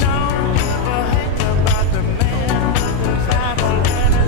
Don't give a heck about the man with the Bible and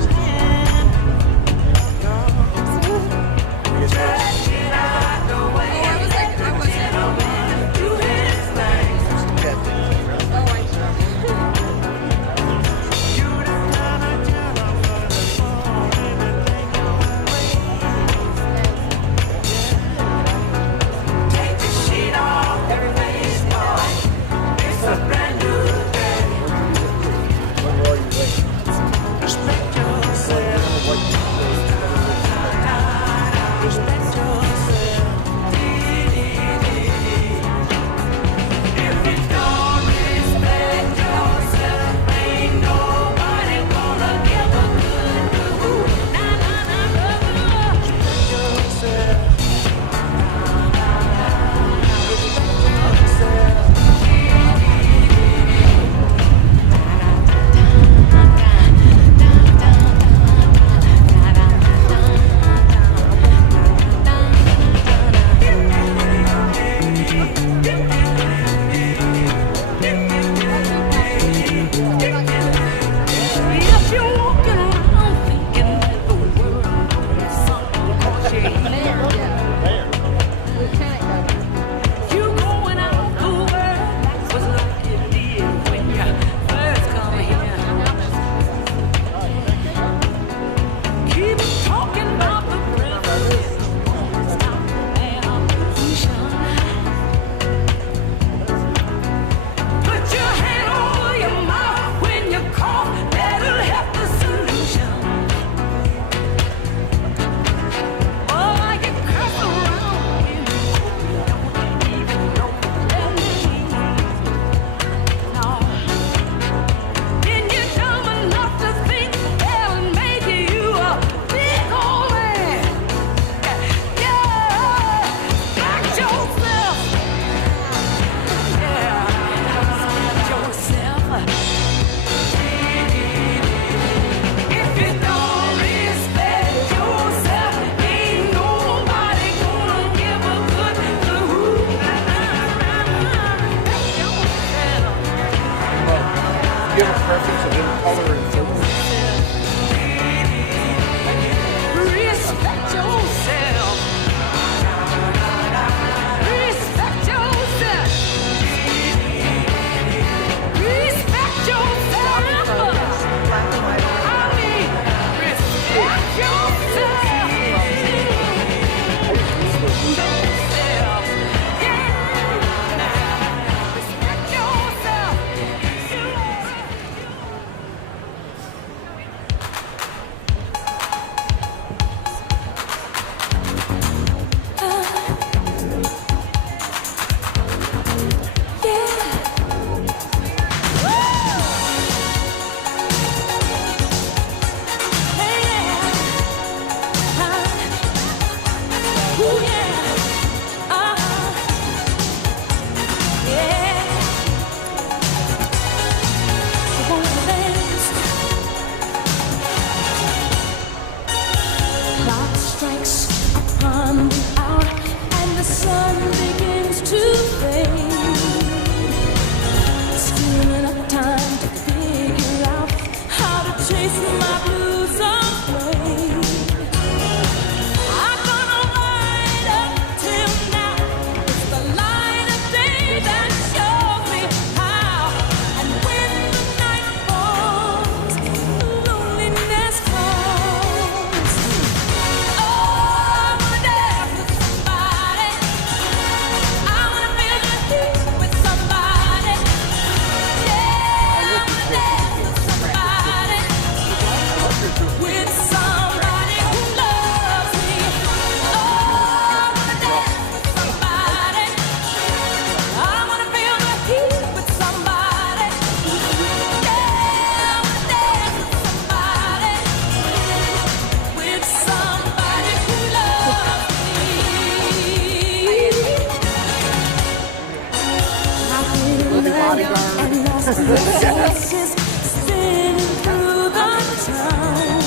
Voices spinning through the town.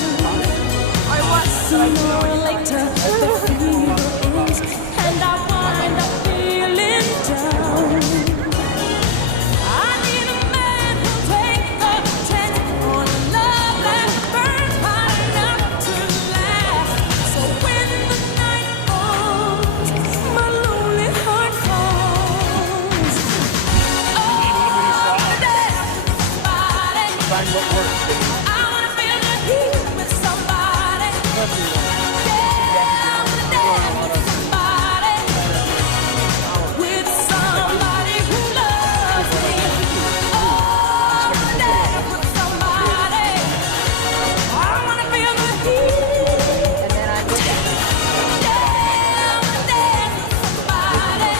Sooner or later, the fever ends, and I wind up feeling down. I need a man who'll take a chance on a love that burns hot enough to last. So when the night falls, my lonely heart falls. Oh, there's somebody. Find what works. I wanna feel the heat with somebody. Yeah, I wanna dance with somebody. With somebody who loves me. Oh, I wanna dance with somebody. I wanna feel the heat. And then I look at it. Yeah, I wanna dance with somebody.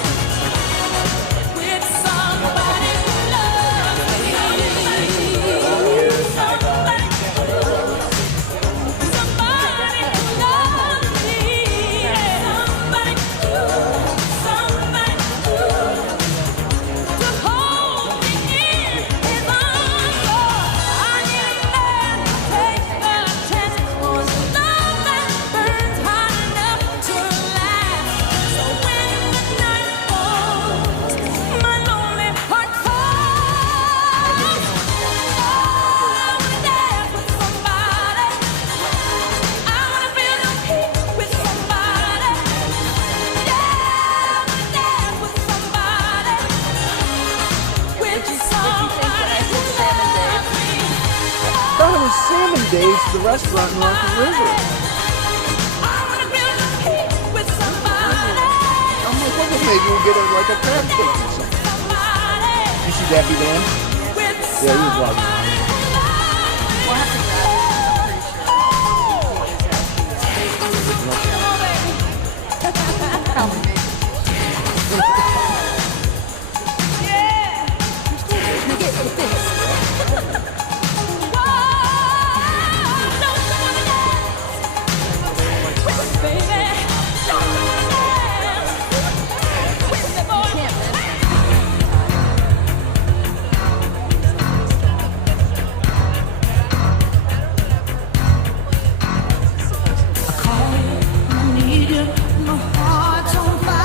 With somebody who loves me. Somebody who loves me. Somebody who, to hold me in his arms. I need a man to take a chance on love that burns hot enough to last. So when the night falls, my lonely heart falls. Oh, I wanna dance with somebody. I wanna feel the heat with somebody. Yeah, I wanna dance with somebody. With somebody who loves me. I thought it was Salmon Days, the restaurant in Rocky River. I wanna feel the heat with somebody. I'm like, well, maybe we'll get like a crab cake or something. Somebody. You see Daffy Dan? With Yeah, he was vlogging. somebody who loves me. We'll have to grab it. Come on, baby. Tell me, baby. Yeah. You get this. Whoa, don't you wanna dance with me, baby? Don't you wanna dance with me, boy? Can't miss. I call you, I need you, my heart's on fire.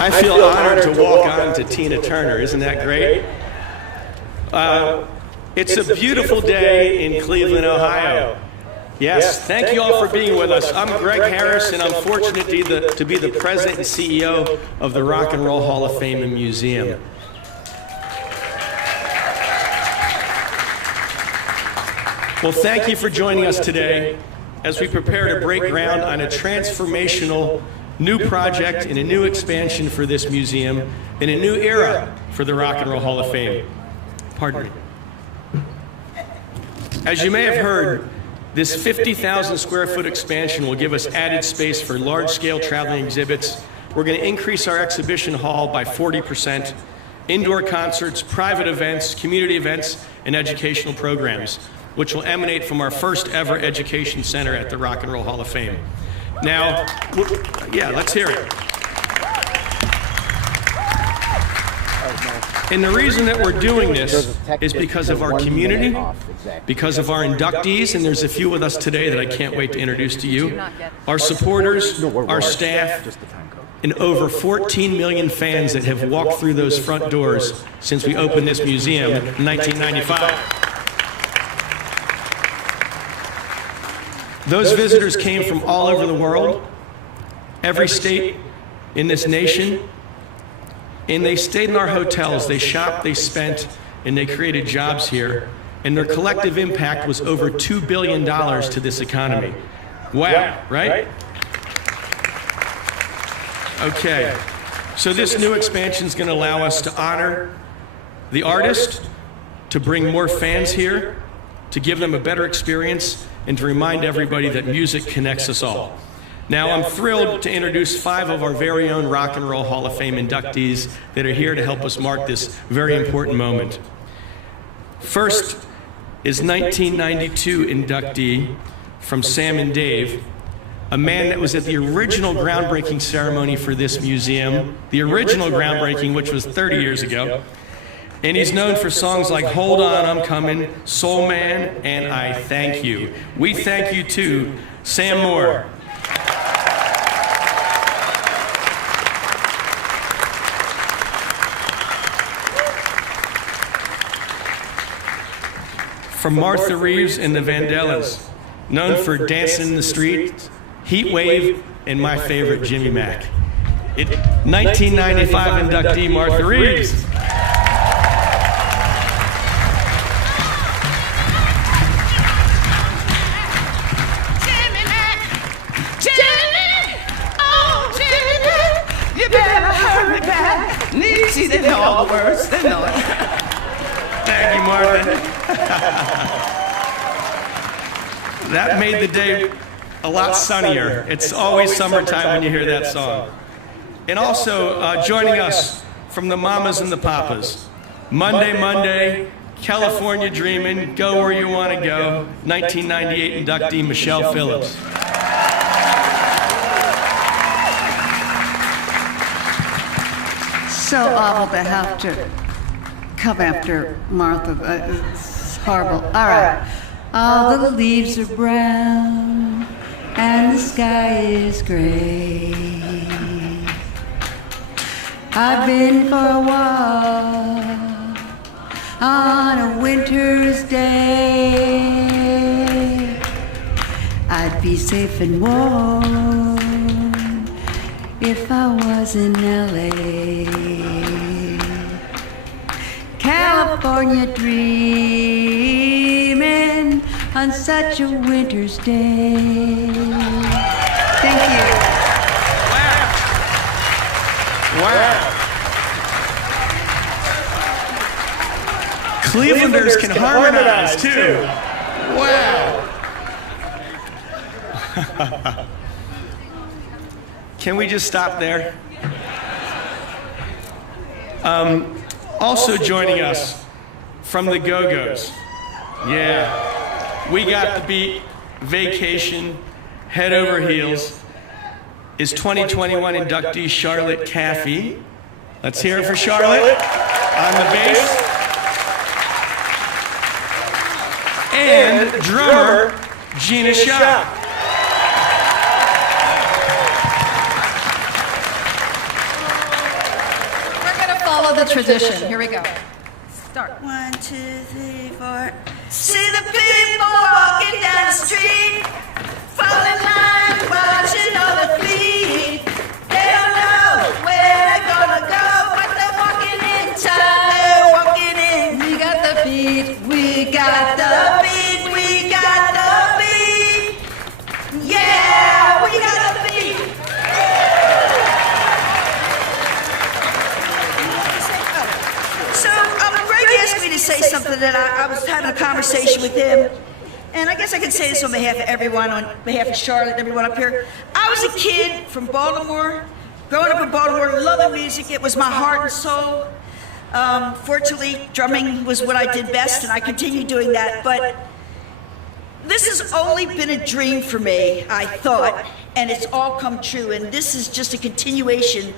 I feel honored to walk on to Tina Turner. Isn't that great? It's a beautiful day in Cleveland, Ohio. Yes, thank you all for being with us. I'm Greg Harris, and I'm fortunate to be the president and CEO of the Rock and Roll Hall of Fame and Museum. Well, thank you for joining us today as we prepare to break ground on a transformational new project and a new expansion for this museum in a new era for the Rock and Roll Hall of Fame. Pardon me. As you may have heard, this 50,000 square foot expansion will give us added space for large-scale traveling exhibits. We're going to increase our exhibition hall by 40%, indoor concerts, private events, community events, and educational programs, which will emanate from our first ever education center at the Rock and Roll Hall of Fame. Now, yeah, let's hear it. And the reason that we're doing this is because of our community, because of our inductees, and there's a few with us today that I can't wait to introduce to you, our supporters, our staff, and over 14 million fans that have walked through those front doors since we opened this museum in 1995. Those visitors came from all over the world, every state in this nation, and they stayed in our hotels, they shopped, they spent, and they created jobs here. And their collective impact was over $2 billion to this economy. Wow, right? Okay, so this new expansion is going to allow us to honor the artist, to bring more fans here, to give them a better experience, and to remind everybody that music connects us all. Now, I'm thrilled to introduce 5 of our very own Rock and Roll Hall of Fame inductees that are here to help us mark this very important moment. First is 1992 inductee from Sam and Dave, a man that was at the original groundbreaking ceremony for this museum, the original groundbreaking, which was 30 years ago. And he's known for songs like Hold On, I'm Coming, Soul Man, and I Thank You. We thank you too, Sam Moore. From Martha Reeves and the Vandellas, known for Dancing in the Street, Heat Wave, and my favorite, Jimmy Mack. 1995 inductee Martha Reeves. Jimmy Mack, Jimmy, oh Jimmy, you better hurry back. Need to see they know all the words, they know it. Thank you, Martha. That made the day a lot sunnier. It's always summertime when you hear that song. And also joining us from the Mamas and the Papas, Monday, Monday, California Dreamin', Go Where You Want to Go, 1998 inductee Michelle Phillips. So awful to have to come after Martha. It's horrible. All right. All the leaves are brown and the sky is gray. I've been for a walk on a winter's day. I'd be safe and warm if I was in LA. California dreaming on such a winter's day. Thank you. Wow. Clevelanders can harmonize too. Wow. Can we just stop there? Also joining us from the Go-Go's. Yeah. We Got the Beat, Vacation, Head Over Heels, is 2021 inductee Charlotte Caffey. Let's hear it for Charlotte on the bass. And drummer Gina Shop. the tradition. Here we go. Start. 1, 2, 3, 4. See the people walking down the street, fall in line, watching all the feet. They don't know where they're gonna go, but they're walking in time. They're walking in. We got the beat. We got The the beat, we got the beat. Yeah, we got the beat. So, Greg asked me to say something that I was having a conversation with him. And I guess I can say this on behalf of everyone, on behalf of Charlotte and everyone up here. I was a kid from Baltimore, growing up in Baltimore, loving music. It was my heart and soul. Fortunately, drumming was what I did best, and I continue doing that. But this has only been a dream for me, I thought, and it's all come true. And this is just a continuation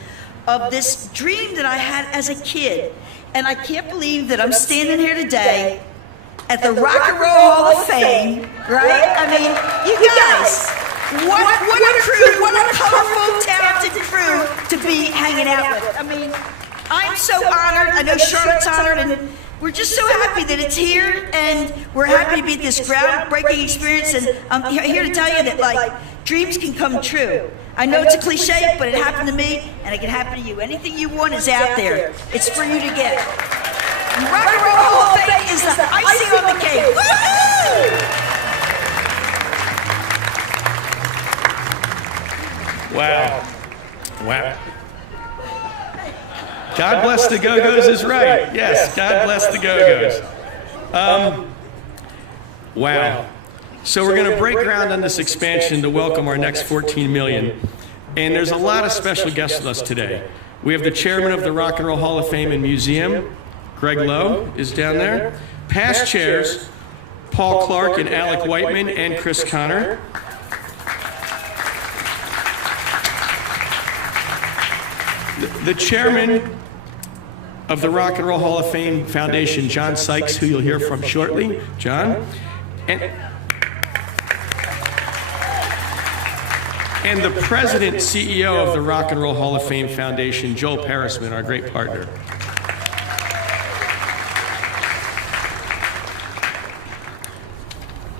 of this dream that I had as a kid. And I can't believe that I'm standing here today at the Rock and Roll Hall of Fame, right? I mean, you guys, what a crew, what a colorful, talented crew to be hanging out with. I mean, I'm so honored. I know Charlotte's honored, and we're just so happy that it's here, and we're happy to be at this groundbreaking experience. And I'm here to tell you that, like, dreams can come true. I know it's a cliche, but it happened to me, and it can happen to you. Anything you want is out there. It's for you to get. Rock and Roll Hall of Fame is the icing on the cake. Woo-hoo! Wow. Wow. God bless the Go-Go's is right. Yes, God bless the Go-Go's. Wow. So we're going to break ground on this expansion to welcome our next 14 million. And there's a lot of special guests with us today. We have the chairman of the Rock and Roll Hall of Fame and Museum, Greg Lowe, is down there. Past chairs, Paul Clark and Alec Whiteman and Chris Connor. The chairman of the Rock and Roll Hall of Fame Foundation, John Sykes, who you'll hear from shortly. John. And the president, CEO of the Rock and Roll Hall of Fame Foundation, Joel Parisman, our great partner.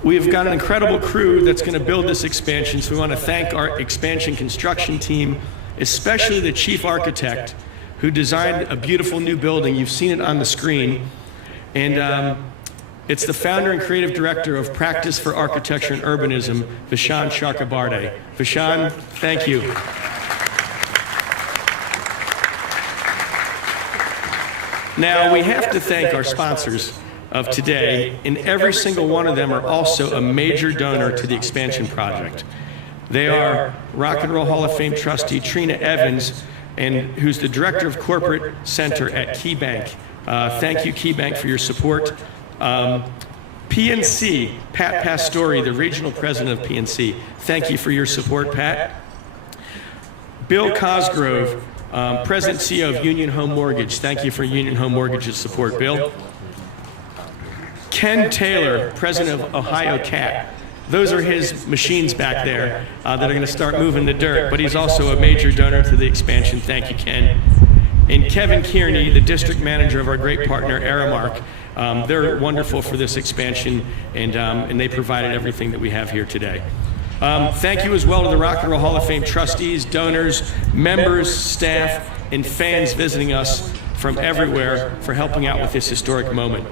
We've got an incredible crew that's going to build this expansion, so we want to thank our expansion construction team, especially the chief architect who designed a beautiful new building. You've seen it on the screen. And it's the founder and creative director of Practice for Architecture and Urbanism, Vishan Chakrabarty. Vishan, thank you. Now, we have to thank our sponsors of today, and every single one of them are also a major donor to the expansion project. They are Rock and Roll Hall of Fame trustee Trina Evans, and who's the director of corporate center at KeyBank. Thank you, KeyBank, for your support. PNC, Pat Pastore, the regional president of PNC. Thank you for your support, Pat. Bill Cosgrove, president and CEO of Union Home Mortgage. Thank you for Union Home Mortgage's support, Bill. Ken Taylor, president of Ohio Cat. Those are his machines back there that are going to start moving the dirt, but he's also a major donor to the expansion. Thank you, Ken. And Kevin Kearney, the district manager of our great partner, Aramark. They're wonderful for this expansion, and they provided everything that we have here today. Thank you as well to the Rock and Roll Hall of Fame trustees, donors, members, staff, and fans visiting us from everywhere for helping out with this historic moment.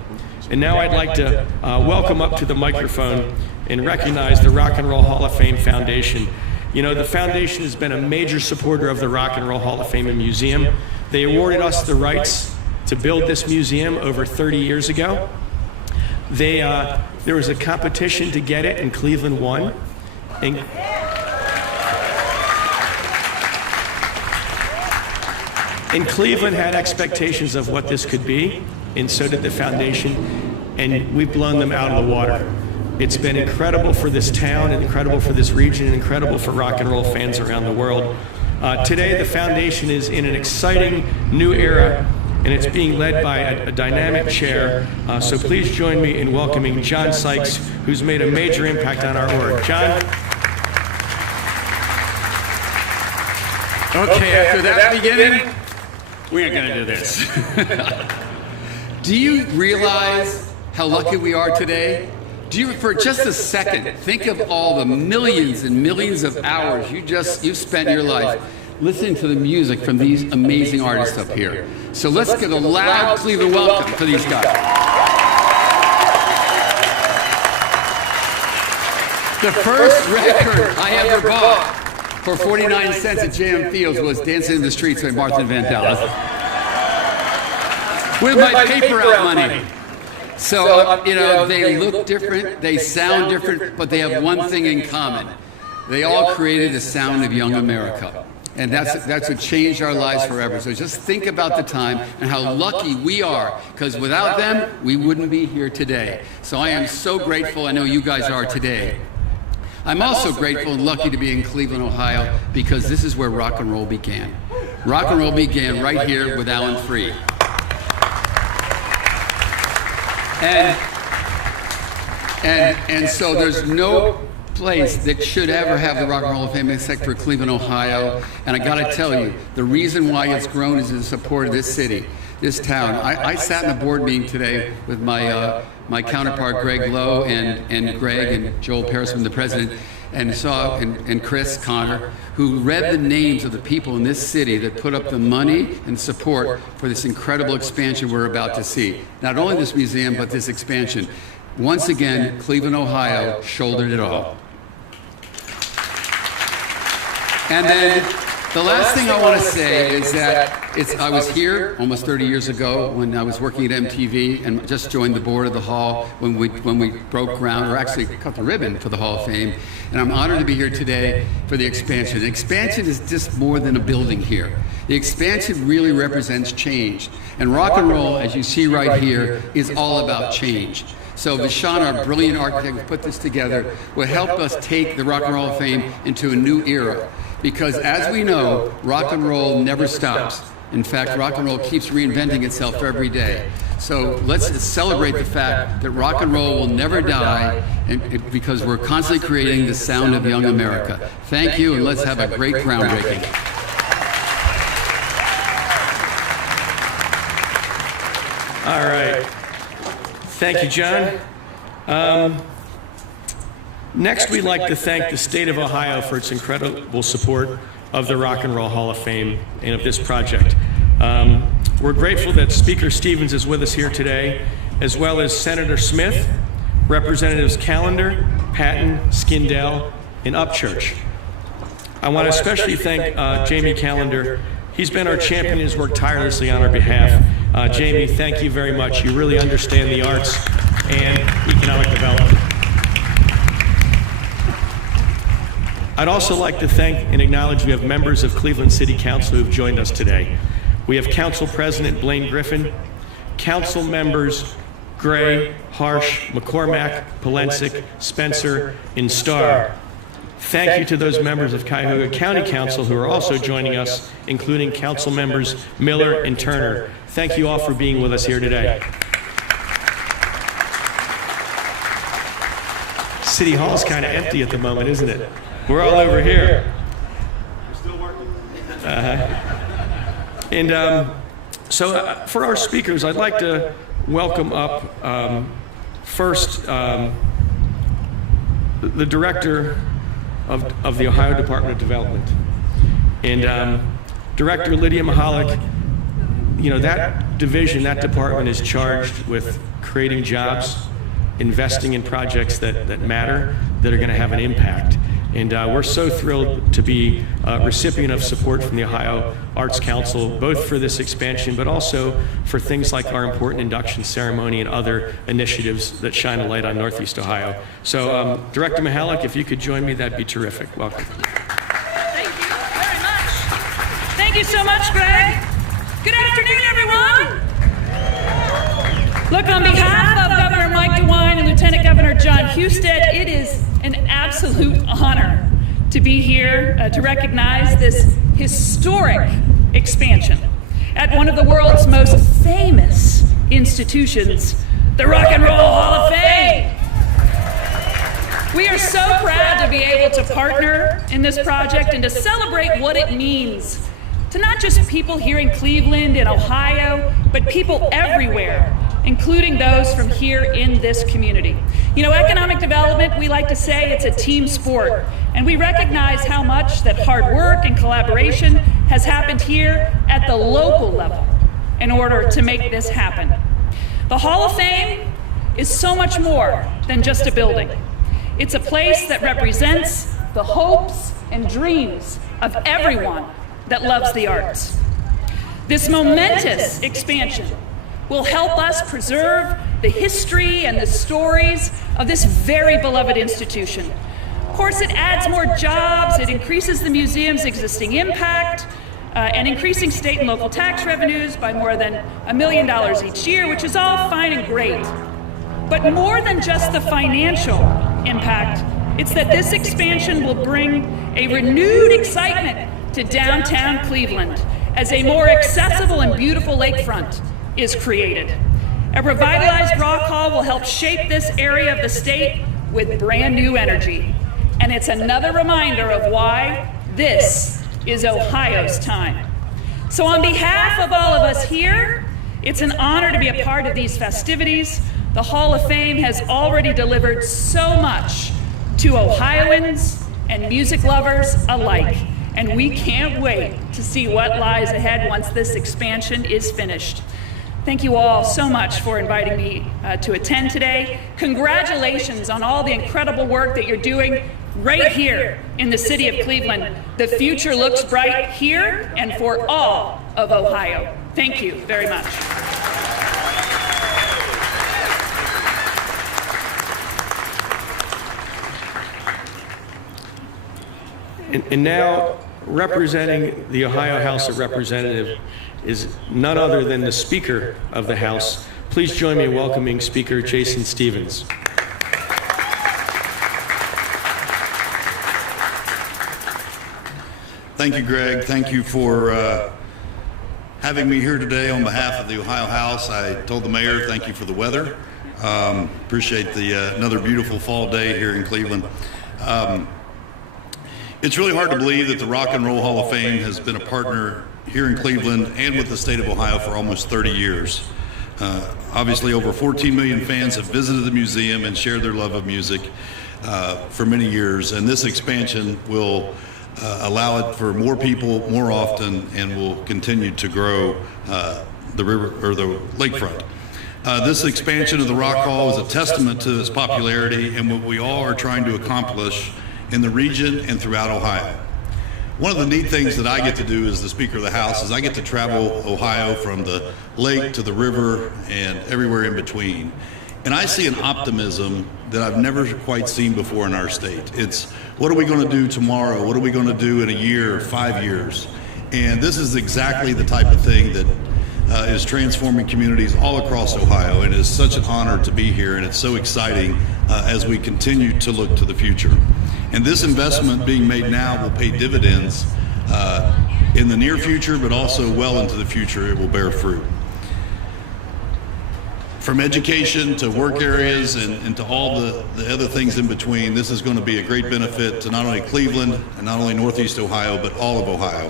And now I'd like to welcome up to the microphone and recognize the Rock and Roll Hall of Fame Foundation. You know, the foundation has been a major supporter of the Rock and Roll Hall of Fame and Museum. They awarded us the rights to build this museum over 30 years ago. There was a competition to get it, and Cleveland won. And Cleveland had expectations of what this could be, and so did the foundation, and we've blown them out of the water. It's been incredible for this town, and incredible for this region, and incredible for rock and roll fans around the world. Today, the foundation is in an exciting new era, and it's being led by a dynamic chair. So please join me in welcoming John Sykes, who's made a major impact on our org. John? Okay, after that beginning, We ain't gonna do this. Do you realize how lucky we are today? Do you, for just a second, think of all the millions and millions of hours you spent your life listening to the music from these amazing artists up here. So let's give a loud Cleveland welcome for these guys. The first record I ever bought for 49 cents at JM Fields was Dancing in the Streets by Martha and Vandellas. With my paper out money. So, you know, they look different, they sound different, but they have one thing in common. They all created the sound of young America. And that's what changed our lives forever. So just think about the time and how lucky we are, because without them, we wouldn't be here today. So I am so grateful. I know you guys are today. I'm also grateful and lucky to be in Cleveland, Ohio, because this is where rock and roll began. Rock and roll began right here with Alan Freed. And so there's no place that should ever have the Rock and Roll of Fame except for Cleveland, Ohio. And I gotta tell you, the reason why it's grown is in support of this city, this town. I sat in a board meeting today with my counterpart, Greg Lowe, and Greg and Joel Parisman, the president, and Chris Connor, who read the names of the people in this city that put up the money and support for this incredible expansion we're about to see. Not only this museum, but this expansion. Once again, Cleveland, Ohio shouldered it all. And then the last thing I want to say is that I was here almost 30 years ago when I was working at MTV and just joined the board of the Hall when we broke ground, or actually cut the ribbon for the Hall of Fame. And I'm honored to be here today for the expansion. The expansion is just more than a building here. The expansion really represents change. And rock and roll, as you see right here, is all about change. So Vishon, our brilliant architect who put this together, will help us take the Rock and Roll of Fame into a new era. Because as we know, rock and roll never stops. In fact, rock and roll keeps reinventing itself every day. So let's celebrate the fact that rock and roll will never die, because we're constantly creating the sound of young America. Thank you, and let's have a great groundbreaking. All right. Thank you, John. Next, we'd like to thank the state of Ohio for its incredible support of the Rock and Roll Hall of Fame and of this project. We're grateful that Speaker Stevens is with us here today, as well as Senator Smith, Representatives Callender, Patton, Skindell, and Upchurch. I want to especially thank Jamie Callender. He's been our champion and has worked tirelessly on our behalf. Jamie, thank you very much. You really understand the arts and economic development. I'd also like to thank and acknowledge we have members of Cleveland City Council who have joined us today. We have Council President Blaine Griffin, Council members Gray, Harsh, McCormack, Polensik, Spencer, and Starr. Thank you to those members of Cuyahoga County Council who are also joining us, including Council members Miller and Turner. Thank you all for being with us here today. City Hall's kind of empty at the moment, isn't it? We're all over here. We're still working. So for our speakers, I'd like to welcome up first the director of the Ohio Department of Development. And Director Lydia Mahalik, you know, that division, that department is charged with creating jobs, investing in projects that matter, that are going to have an impact. And we're so thrilled to be a recipient of support from the Ohio Arts Council, both for this expansion, but also for things like our important induction ceremony and other initiatives that shine a light on Northeast Ohio. So Director Mahalik, if you could join me, that'd be terrific. Welcome. Thank you very much. Thank you so much, Greg. Good afternoon, everyone. Look, on behalf of Governor Mike DeWine and Lieutenant Governor John Husted, it is an absolute honor to be here to recognize this historic expansion at one of the world's most famous institutions, the Rock and Roll Hall of Fame. We are so proud to be able to partner in this project and to celebrate what it means to not just people here in Cleveland and Ohio, but people everywhere, including those from here in this community. You know, economic development, we like to say it's a team sport, and we recognize how much that hard work and collaboration has happened here at the local level in order to make this happen. The Hall of Fame is so much more than just a building. It's a place that represents the hopes and dreams of everyone that loves the arts. This momentous expansion will help us preserve the history and the stories of this very beloved institution. Of course, it adds more jobs, it increases the museum's existing impact, and increasing state and local tax revenues by more than $1 million each year, which is all fine and great. But more than just the financial impact, it's that this expansion will bring a renewed excitement to downtown Cleveland as a more accessible and beautiful lakefront is created. A revitalized Rock Hall will help shape this area of the state with brand new energy. And it's another reminder of why this is Ohio's time. So on behalf of all of us here, it's an honor to be a part of these festivities. The Hall of Fame has already delivered so much to Ohioans and music lovers alike, and we can't wait to see what lies ahead once this expansion is finished. Thank you all so much for inviting me to attend today. Congratulations on all the incredible work that you're doing right here in the city of Cleveland. The future looks bright here and for all of Ohio. Thank you very much. And now, representing the Ohio House of Representatives is none other than the Speaker of the House. Please join me in welcoming Speaker Jason Stevens. Thank you, Greg. Thank you for having me here today on behalf of the Ohio House. I told the mayor thank you for the weather. Appreciate the another beautiful fall day here in Cleveland. It's really hard to believe that the Rock and Roll Hall of Fame has been a partner here in Cleveland and with the state of Ohio for almost 30 years. Obviously, over 14 million fans have visited the museum and shared their love of music for many years, and this expansion will allow it for more people more often and will continue to grow the river or the lakefront. This expansion of the Rock Hall is a testament to its popularity and what we all are trying to accomplish in the region and throughout Ohio. One of the neat things that I get to do as the Speaker of the House is I get to travel Ohio from the lake to the river and everywhere in between. And I see an optimism that I've never quite seen before in our state. It's, what are we going to do tomorrow? What are we going to do in a year or 5 years? And this is exactly the type of thing that is transforming communities all across Ohio. And it is such an honor to be here, and it's so exciting as we continue to look to the future. And this investment being made now will pay dividends in the near future, but also well into the future it will bear fruit. From education to work areas and to all the other things in between, this is going to be a great benefit to not only Cleveland and not only Northeast Ohio, but all of Ohio.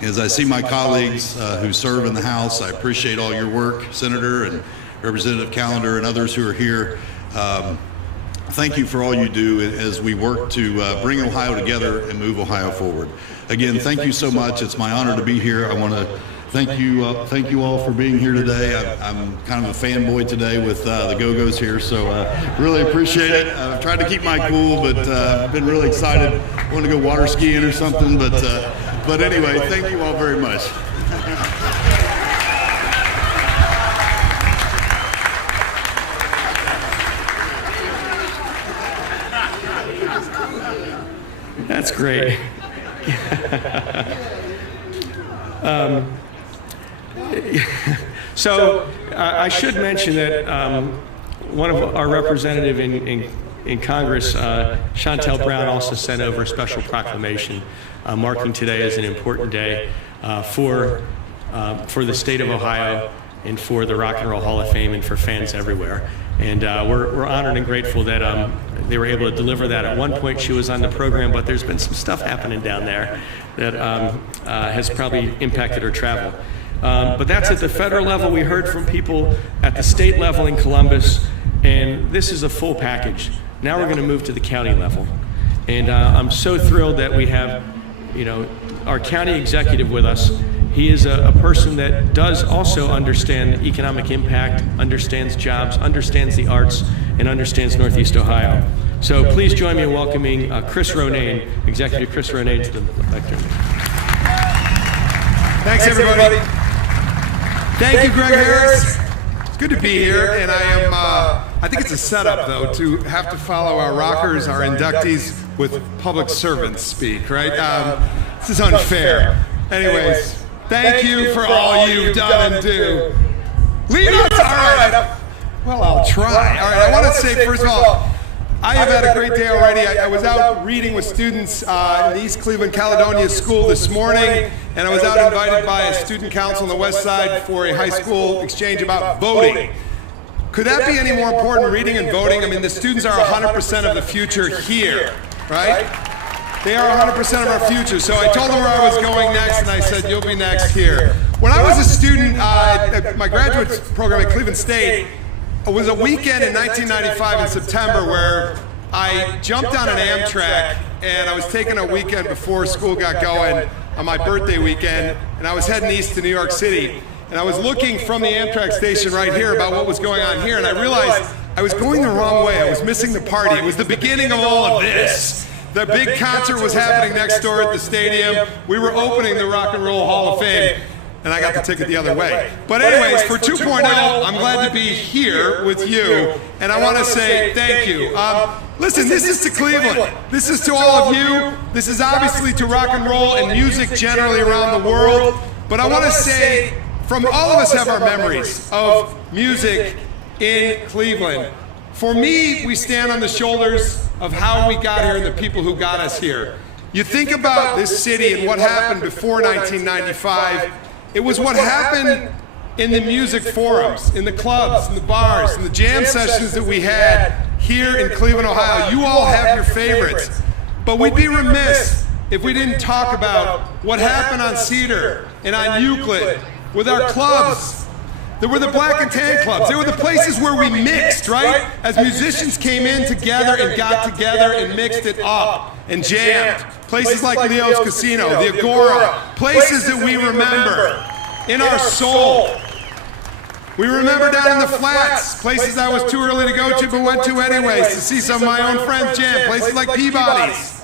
As I see my colleagues who serve in the House, I appreciate all your work, Senator and Representative Callender and others who are here. Thank you for all you do as we work to bring Ohio together and move Ohio forward. Again, thank you so much. It's my honor to be here. I want to thank you all for being here today. I'm kind of a fanboy today with the Go-Go's here, so really appreciate it. I've tried to keep my cool, but I've been really excited. I want to go water skiing or something, but anyway, thank you all very much. That's great. So I should mention that one of our representative in Congress, Shontel Brown, also sent over a special proclamation marking today as an important day for the state of Ohio and for the Rock and Roll Hall of Fame and for fans everywhere. And we're honored and grateful that they were able to deliver that. At one point, she was on the program, but there's been some stuff happening down there that has probably impacted her travel. But that's at the federal level. We heard from people at the state level in Columbus, and this is a full package. Now we're going to move to the county level. And I'm so thrilled that we have, our county executive with us. He is a person that does also understand economic impact, understands jobs, understands the arts, and understands Northeast Ohio. So please join me in welcoming Chris Ronayne, Executive Chris Ronayne, to the lectern. Thanks, everybody. Thank you, Greg Harris. It's good to be here, and I think it's a setup, though, to have to follow our rockers, our inductees, with public servants speak, right? This is unfair. Anyways, thank you for all you've done and do. Lead us! All right. Well, I'll try. All right, I want to say, first of all, I have had a great day already. I was out reading with students in the East Cleveland Caledonia School this morning, and I was out invited by a student council on the west side for a high school exchange about voting. Could that be any more important, reading and voting? I mean, the students are 100% of the future here, right? They are 100% of our future. So I told them where I was going next, and I said, you'll be next here. When I was a student at my graduate program at Cleveland State, it was a weekend in 1995 in September where I jumped on an Amtrak, and I was taking a weekend before school got going on my birthday weekend, and I was heading east to New York City. And I was looking from the Amtrak station right here about what was going on here, and I realized I was going the wrong way. I was missing the party. It was the beginning of all of this. The big concert was happening next door at the stadium. We were opening the Rock and Roll Hall of Fame, and I got the ticket the other way. But anyways, for 2.0, I'm glad to be here with you, and I want to say thank you. Listen, this is to Cleveland. This is to all of you. This is obviously to rock and roll and music generally around the world. But I want to say, all of us have our memories of music in Cleveland. For me, we stand on the shoulders of how we got here and the people who got us here. You think about this city and what happened before 1995. It was what happened in the music forums, in the clubs, in the bars, in the jam sessions that we had here in Cleveland, Ohio. You all have your favorites, but we'd be remiss if we didn't talk about what happened on Cedar and on Euclid with our clubs. There were the Black and Tan clubs. They were the places where we mixed, right? As musicians came in together and got together and mixed it up and jammed. Places like Leo's Casino, the Agora, places that we remember in our soul. We remember down in the flats, places I was too early to go to but went to anyways to see some of my own friends jam. Places like Peabody's.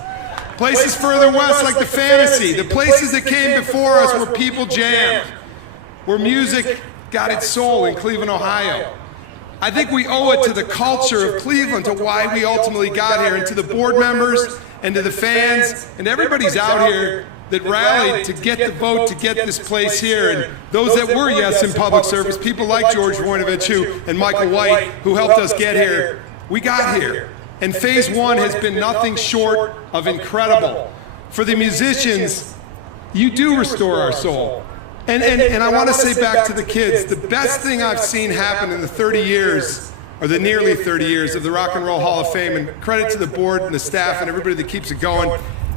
Places further west like the Fantasy. The places that came before us where people jammed, where music got its soul in Cleveland, Ohio. I think we owe it to the culture of Cleveland, to why we ultimately got here, and to the board members and to the fans and everybody's out here that rallied to get the vote to get this place here, and those that were, yes, in public service, people like George Voinovich and Michael White, who helped us get here. We got here. And phase one has been nothing short of incredible. For the musicians, you do restore our soul. And I want to say back to the kids, the best thing I've seen happen in the 30 years, or the nearly 30 years of the Rock and Roll Hall of Fame, and credit to the board and the staff and everybody that keeps it going,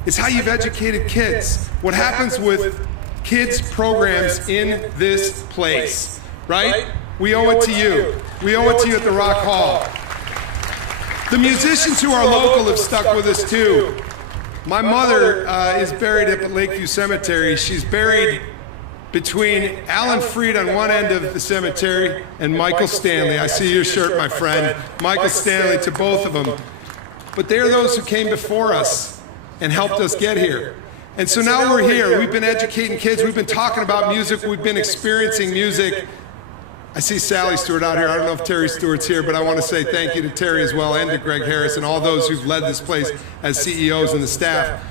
is how you've educated kids. What happens with kids' programs in this place, right? We owe it to you. We owe it to you at the Rock Hall. The musicians who are local have stuck with us too. My mother is buried up at Lakeview Cemetery. She's buried between Alan Freed on one end of the cemetery and Michael Stanley. I see your shirt, my friend. Michael Stanley, to both of them. But they are those who came before us and helped us get here. And so now we're here. We've been educating kids. We've been talking about music. We've been experiencing music. I see Sally Stewart out here. I don't know if Terry Stewart's here, but I want to say thank you to Terry as well, and to Greg Harris and all those who've led this place as CEOs and the staff.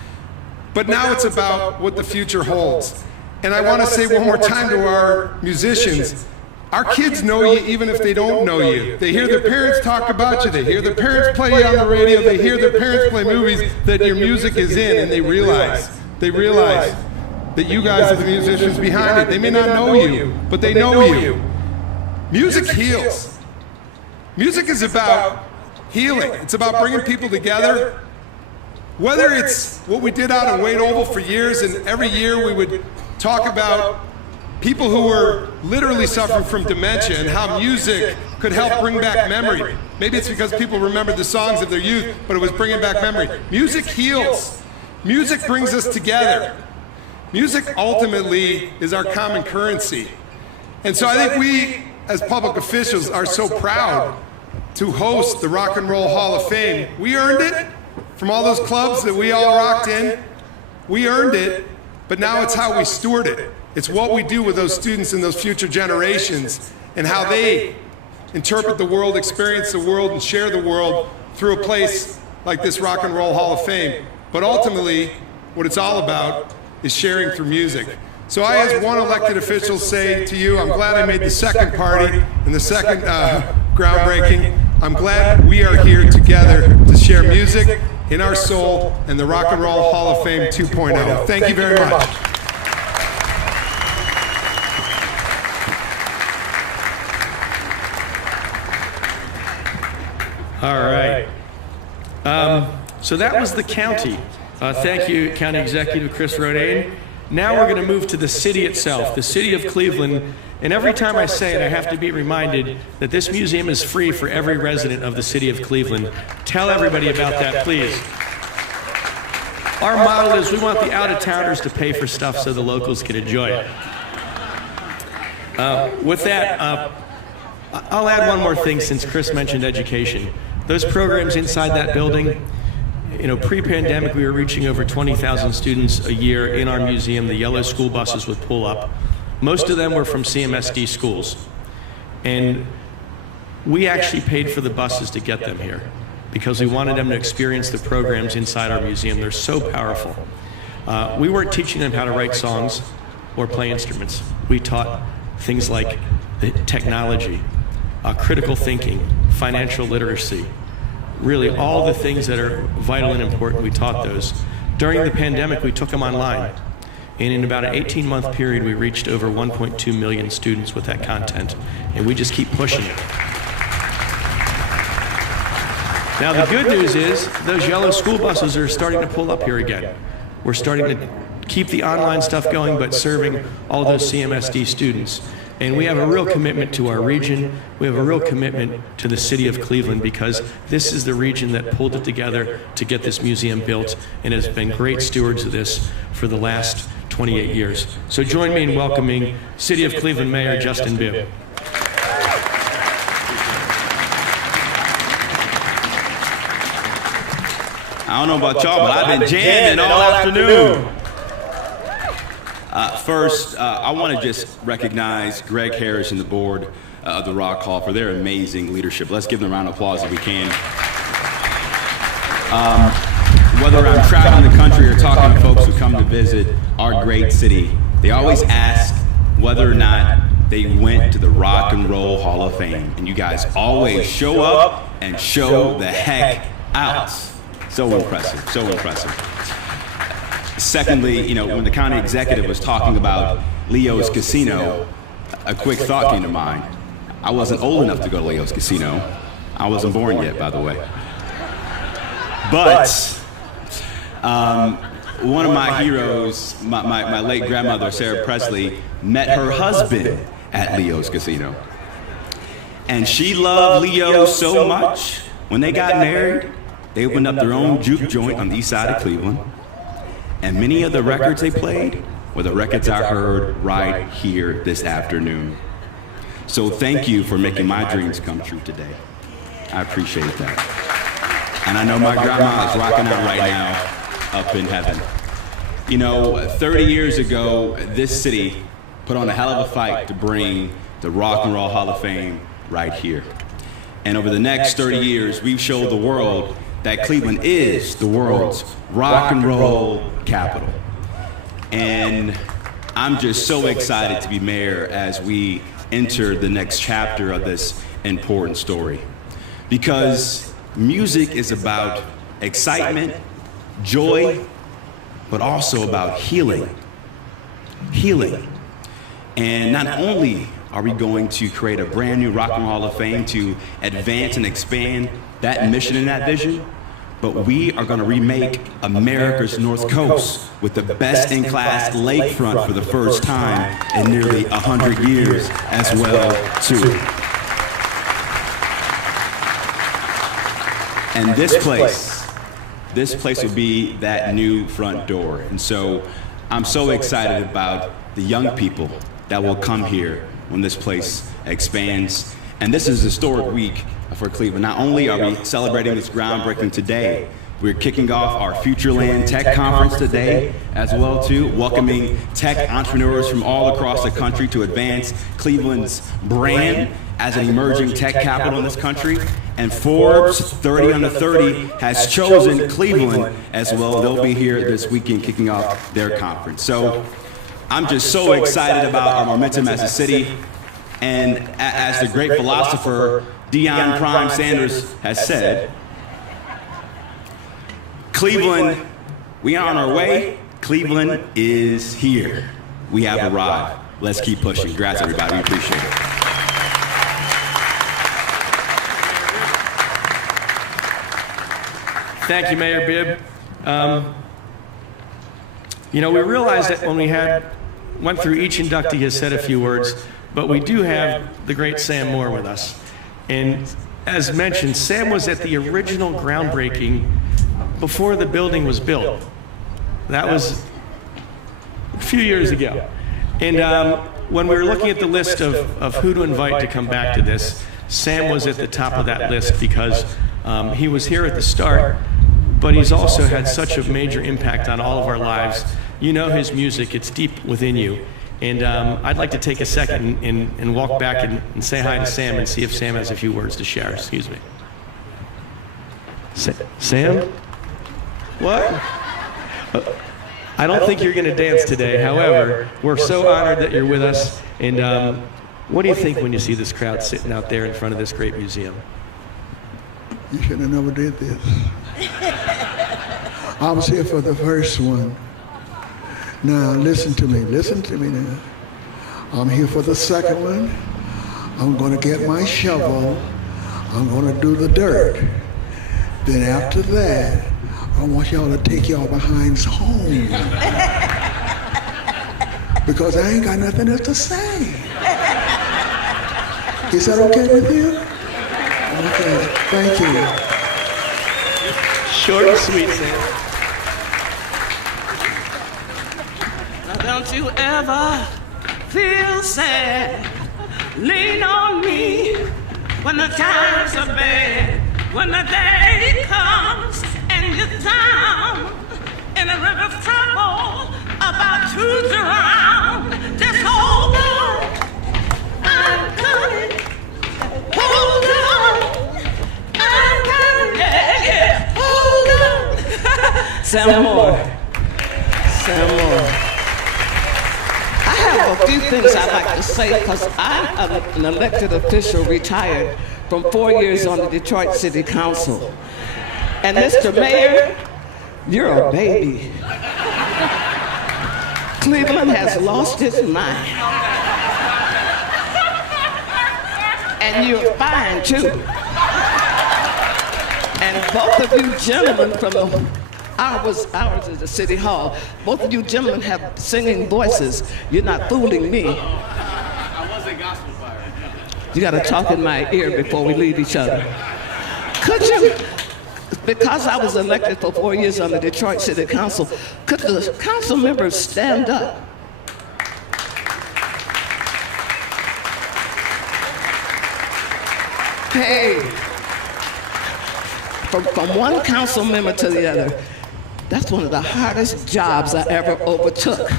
But now it's about what the future holds. And I want to say one more time to our musicians, our kids know you even if they don't know you. They hear their parents talk about you. They hear their parents play you on the radio. They hear their parents play movies that your music is in, and they realize that you guys are the musicians behind it. They may not know you, but they know you. Music heals. Music is about healing. It's about bringing people together. Whether it's what we did out in Wade Oval for years, and every year we would talk about people who were literally suffering from dementia and how music could help bring back memory. Maybe it's because people remembered the songs of their youth, but it was bringing back memory. Music heals. Music brings us together. Music ultimately is our common currency. And so I think we, as public officials, are so proud to host the Rock and Roll Hall of Fame. We earned it from all those clubs that we all rocked in. We earned it, but now it's how we steward it. It's what we do with those students and those future generations and how they interpret the world, experience the world, and share the world through a place like this Rock and Roll Hall of Fame. But ultimately, what it's all about is sharing through music. So I, as one elected official, say to you, I'm glad I made the second party and the second groundbreaking. I'm glad we are here together to share music in our soul and the Rock and Roll Hall of Fame 2.0. Thank you very much. All right. So that was the county. Thank you, County Executive Chris Ronayne. Now we're going to move to the city itself, the city of Cleveland. And every time I say it, I have to be reminded that this museum is free for every resident of the city of Cleveland. Tell everybody about that, please. Our model is we want the out-of-towners to pay for stuff so the locals can enjoy it. With that, I'll add one more thing since Chris mentioned education. Those programs inside that building, pre-pandemic, we were reaching over 20,000 students a year in our museum. The yellow school buses would pull up. Most of them were from CMSD schools. And we actually paid for the buses to get them here because we wanted them to experience the programs inside our museum. They're so powerful. We weren't teaching them how to write songs or play instruments. We taught things like technology, critical thinking, financial literacy, really all the things that are vital and important, we taught those. During the pandemic, we took them online. And in about an 18-month period, we reached over 1.2 million students with that content. And we just keep pushing it. Now, the good news is those yellow school buses are starting to pull up here again. We're starting to keep the online stuff going, but serving all those CMSD students. And we have a real commitment to our region. We have a real commitment to the city of Cleveland because this is the region that pulled it together to get this museum built and has been great stewards of this for the last 28 years. So join me in welcoming City of Cleveland Mayor Justin Bibb. I don't know about y'all, but I've been jamming all afternoon. First, I want to just recognize Greg Harris and the board of the Rock Hall for their amazing leadership. Let's give them a round of applause if we can. Whether I'm traveling the country or talking to folks who come to visit our great city, they always ask whether or not they went to the Rock and Roll Hall of Fame. And you guys always show up and show the heck out. So impressive, so impressive. Secondly, when the county executive was talking about Leo's Casino, a quick thought came to mind. I wasn't old enough to go to Leo's Casino. I wasn't born yet, by the way. But one of my heroes, my late grandmother, Sarah Presley, met her husband at Leo's Casino. And she loved Leo so much, when they got married, they opened up their own juke joint on the east side of Cleveland. And many of the records they played were the records I heard right here this afternoon. So thank you for making my dreams come true today. I appreciate that. And I know my grandma is rocking out right now up in heaven. 30 years ago, this city put on a hell of a fight to bring the Rock and Roll Hall of Fame right here. And over the next 30 years, we've showed the world that Cleveland is the world's rock and roll capital. And I'm just so excited to be mayor as we enter the next chapter of this important story. Because music is about excitement, joy, but also about healing. Healing. And not only are we going to create a brand new Rock and Roll Hall of Fame to advance and expand that mission and that vision, but we are going to remake America's North Coast with the best-in-class lakefront for the first time in nearly 100 years as well, too. And this place will be that new front door. And so I'm so excited about the young people that will come here when this place expands. And this is a historic week for Cleveland. Not only are we celebrating this groundbreaking today, we're kicking off our Futureland Tech Conference today as well too, welcoming tech entrepreneurs from all across the country to advance Cleveland's brand as an emerging tech capital in this country. And Forbes 30 Under 30 has chosen Cleveland as well. They'll be here this weekend kicking off their conference. So I'm just so excited about our momentum as a city. And as the great philosopher Deion Prime Sanders has said, Cleveland, we are on our way. Cleveland is here. We have arrived. Let's keep pushing. Congrats, everybody. We appreciate it. Thank you, Mayor Bibb. You know, we realized that when we went through each inductee has said a few words, but we do have the great Sam Moore with us. And as mentioned, Sam was at the original groundbreaking before the building was built. That was a few years ago. And when we were looking at the list of who to invite to come back to this, Sam was at the top of that list because he was here at the start, but he's also had such a major impact on all of our lives. You know his music, it's deep within you. And I'd like to take a second and walk back and say hi to Sam and see if Sam has a few words to share. Excuse me. Sam? What? I don't think you're going to dance today. However, we're so honored that you're with us. And what do you think when you see this crowd sitting out there in front of this great museum? You should have never did this. I was here for the first one. Now listen to me now. I'm here for the second one. I'm gonna get my shovel. I'm gonna do the dirt. Then after that, I want y'all to take y'all behinds home. Because I ain't got nothing else to say. Is that okay with you? Okay, thank you. Short and sweet, Sam. Don't you ever feel sad? Lean on me when the times are bad. When the day comes and you're down in a river of trouble, about to drown, just hold on. I'm coming. Hold on. I'm coming. Yeah. Hold on. Sam Moore. Sam Moore. I have a few things I'd like to say because I'm an elected official retired from 4 years on the Detroit City Council. And Mr. Mayor, you're a baby. Cleveland has lost its mind. And you're fine too. And both of you gentlemen from ours is the City Hall. Both of you gentlemen have singing voices. You're not fooling me. I was a gospel choir. You got to talk in my ear before we leave each other. Could you, because I was elected for 4 years on the Detroit City Council, could the council members stand up? Hey, from one council member to the other, that's one of the hardest jobs I ever overtook.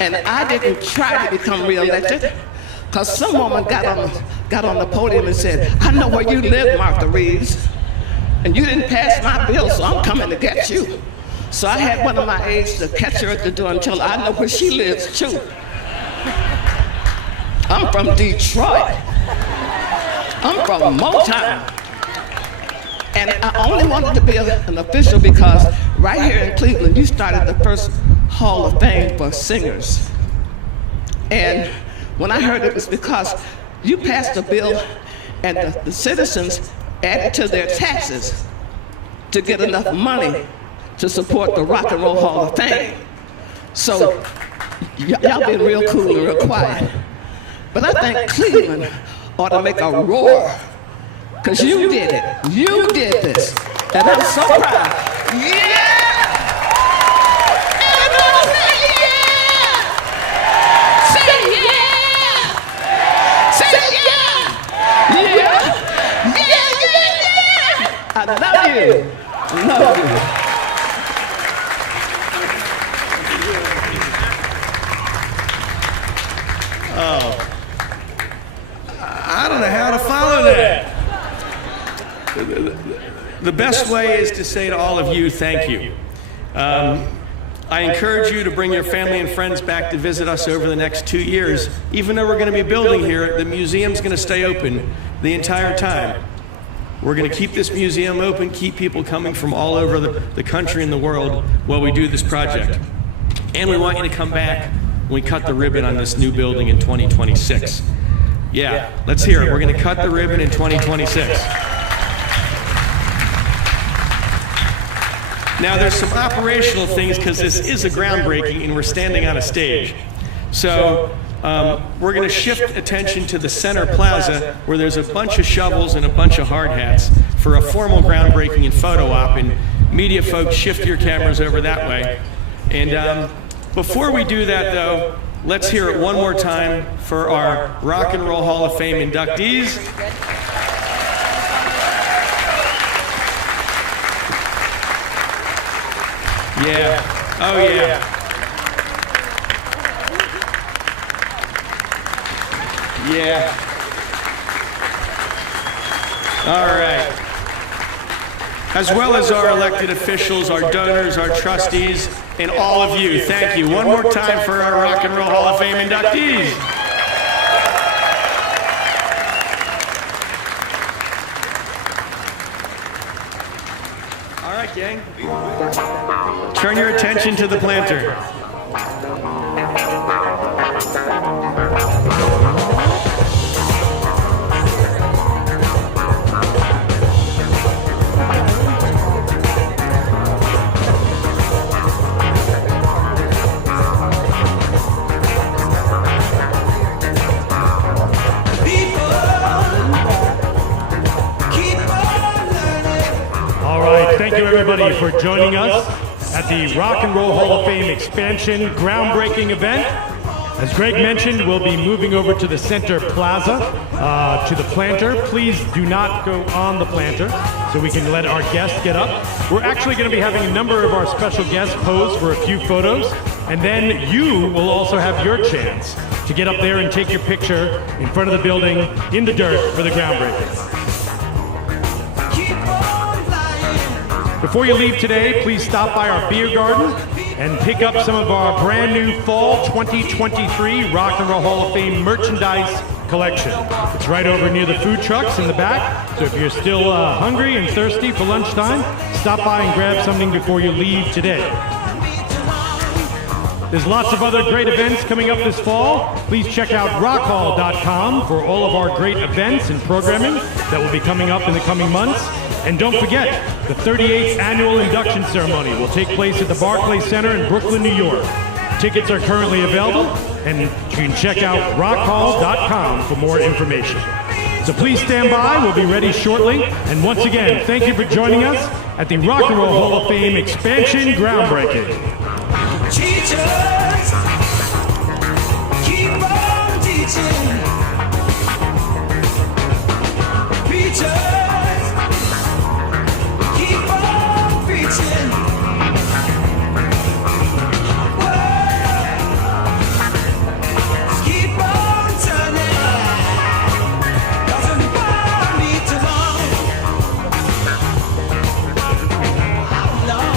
And I didn't try to become reelected, because some woman got on the podium and said, I know where you live, Martha Reeves, and you didn't pass my bill, so I'm coming to get you. So I had one of my aides to catch her at the door and tell her I know where she lives too. I'm from Detroit. I'm from Motown. And I only wanted to be an official because right here in Cleveland, you started the first Hall of Fame for singers. And when I heard it was because you passed a bill and the citizens added to their taxes to get enough money to support the Rock and Roll Hall of Fame. So y'all been real cool and real quiet. But I think Cleveland ought to make a roar, because you did it. You did this. And I'm so proud. Yeah! Everybody say yeah! Say yeah! Say yeah! Yeah! Yeah, yeah, yeah! I love you. I love you. Oh, I don't know how to follow that. The best way is to say to all of you, thank you. I encourage you to bring your family and friends back to visit us over the next 2 years. Even though we're going to be building here, the museum's going to stay open the entire time. We're going to keep this museum open, keep people coming from all over the country and the world while we do this project. And we want you to come back when we cut the ribbon on this new building in 2026. Yeah, let's hear it. We're going to cut the ribbon in 2026. Now, there's some operational things because this is a groundbreaking and we're standing on a stage. So we're going to shift attention to the center plaza where there's a bunch of shovels and a bunch of hard hats for a formal groundbreaking and photo op. And media folks, shift your cameras over that way. And before we do that, though, let's hear it one more time for our Rock and Roll Hall of Fame inductees. Yeah. Oh, yeah. Yeah. All right. As well as our elected officials, our donors, our trustees, and all of you. Thank you. One more time for our Rock and Roll Hall of Fame inductees. All right, gang. Turn your attention to the planter. Thank you, everybody, for joining us at the Rock and Roll Hall of Fame expansion groundbreaking event. As Greg mentioned, we'll be moving over to the center plaza, to the planter. Please do not go on the planter so we can let our guests get up. We're actually going to be having a number of our special guests pose for a few photos, and then you will also have your chance to get up there and take your picture in front of the building in the dirt for the groundbreaking. Before you leave today, please stop by our beer garden and pick up some of our brand new fall 2023 Rock and Roll Hall of Fame merchandise collection. It's right over near the food trucks in the back. So if you're still hungry and thirsty for lunchtime, stop by and grab something before you leave today. There's lots of other great events coming up this fall. Please check out rockhall.com for all of our great events and programming that will be coming up in the coming months. And don't forget, the 38th annual induction ceremony will take place at the Barclays Center in Brooklyn, New York. Tickets are currently available, and you can check out rockhall.com for more information. So please stand by, we'll be ready shortly. And once again, thank you for joining us at the Rock and Roll Hall of Fame expansion groundbreaking. Teachers, keep on teaching. Preachers, keep on preaching. World, keep on turning. Doesn't bother me too long. How long?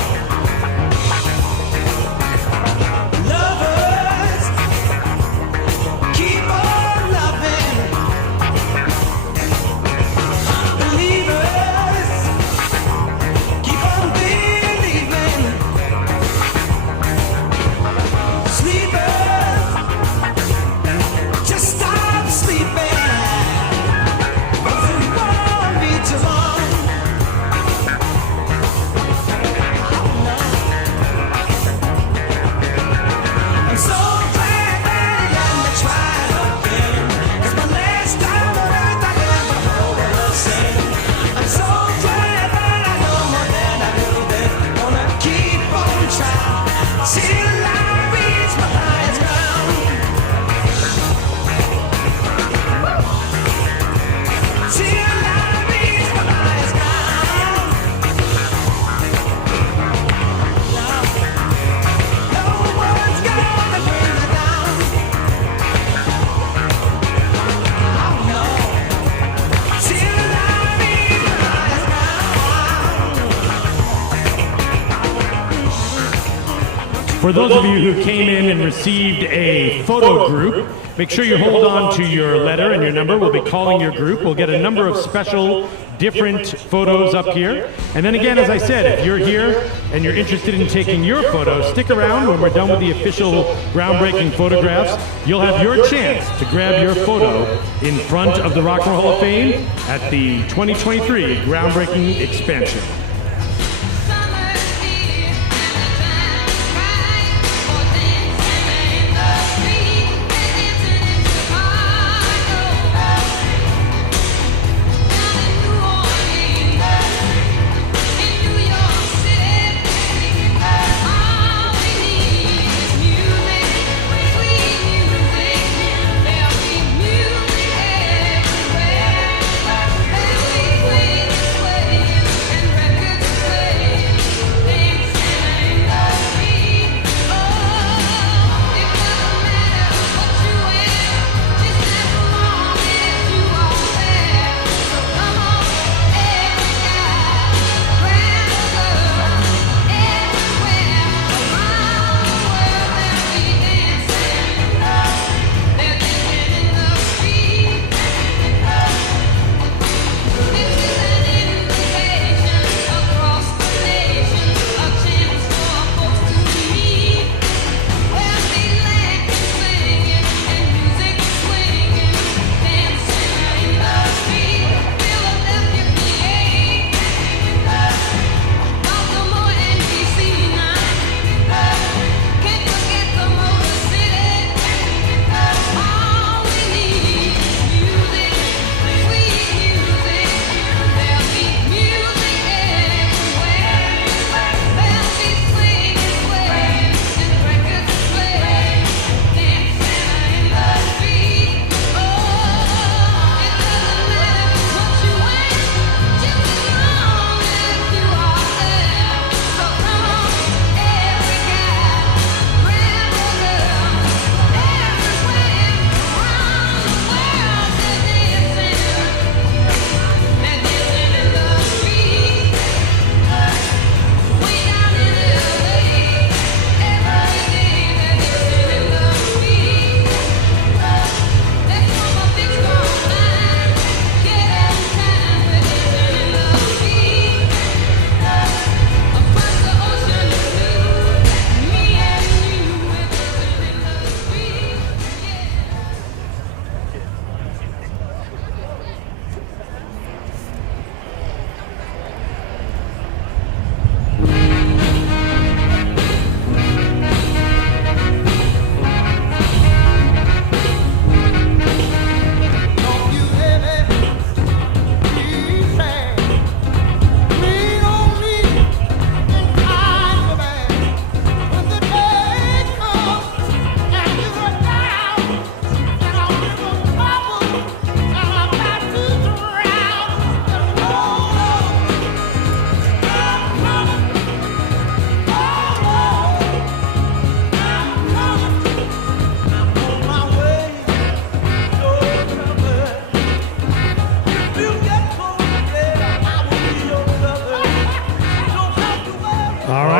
Lovers, keep on loving. For those of you who came in and received a photo group, make sure you hold on to your letter and your number. We'll be calling your group. We'll get a number of special different photos up here. And then again, as I said, if you're here and you're interested in taking your photo, stick around when we're done with the official groundbreaking photographs. You'll have your chance to grab your photo in front of the Rock and Roll Hall of Fame at the 2023 groundbreaking expansion.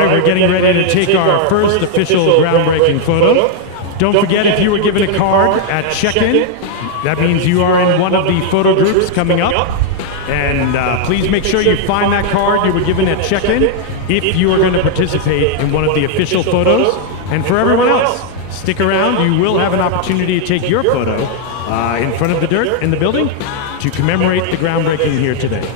We're getting ready to take our first official groundbreaking photo. Don't forget, if you were given a card at check-in, that means you are in one of the photo groups coming up. And please make sure you find that card you were given at check-in if you are going to participate in one of the official photos. And for everyone else, stick around. You will have an opportunity to take your photo in front of the dirt in the building to commemorate the groundbreaking here today.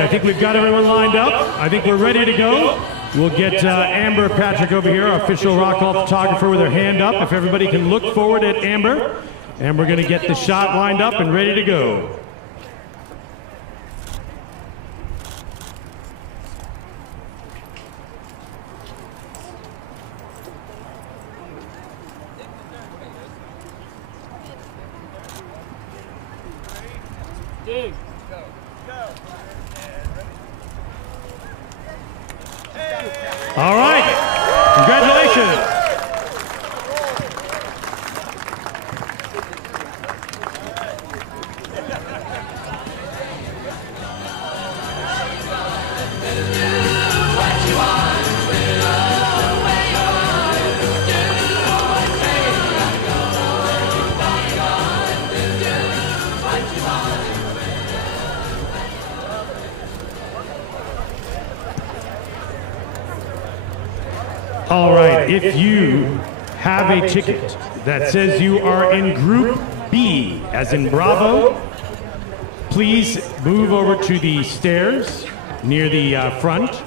I think we've got everyone lined up. I think we're ready to go. We'll get Amber Patrick over here, our official Rock Hall photographer, with her hand up. If everybody can look forward at Amber, and we're going to get the shot lined up and ready to go. Dig. All right, congratulations. All right, if you have a ticket that says you are in Group B, as in Bravo, please move over to the stairs near the front.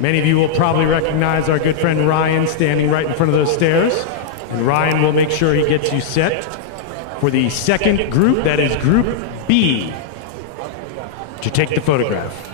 Many of you will probably recognize our good friend Ryan standing right in front of those stairs. And Ryan will make sure he gets you set for the second group, that is Group B, to take the photograph.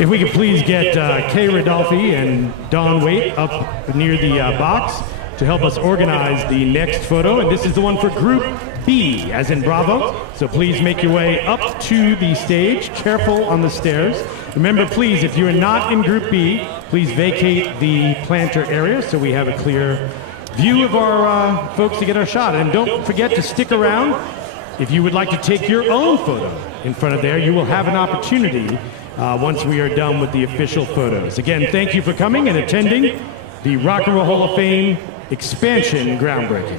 If we could please get Kay Rodolfi and Dawn Waite up near the box to help us organize the next photo. And this is the one for Group B, as in Bravo. So please make your way up to the stage. Careful on the stairs. Remember, please, if you are not in Group B, please vacate the planter area so we have a clear view of our folks to get our shot. And don't forget to stick around. If you would like to take your own photo in front of there, you will have an opportunity once we are done with the official photos. Again, thank you for coming and attending the Rock and Roll Hall of Fame expansion groundbreaking.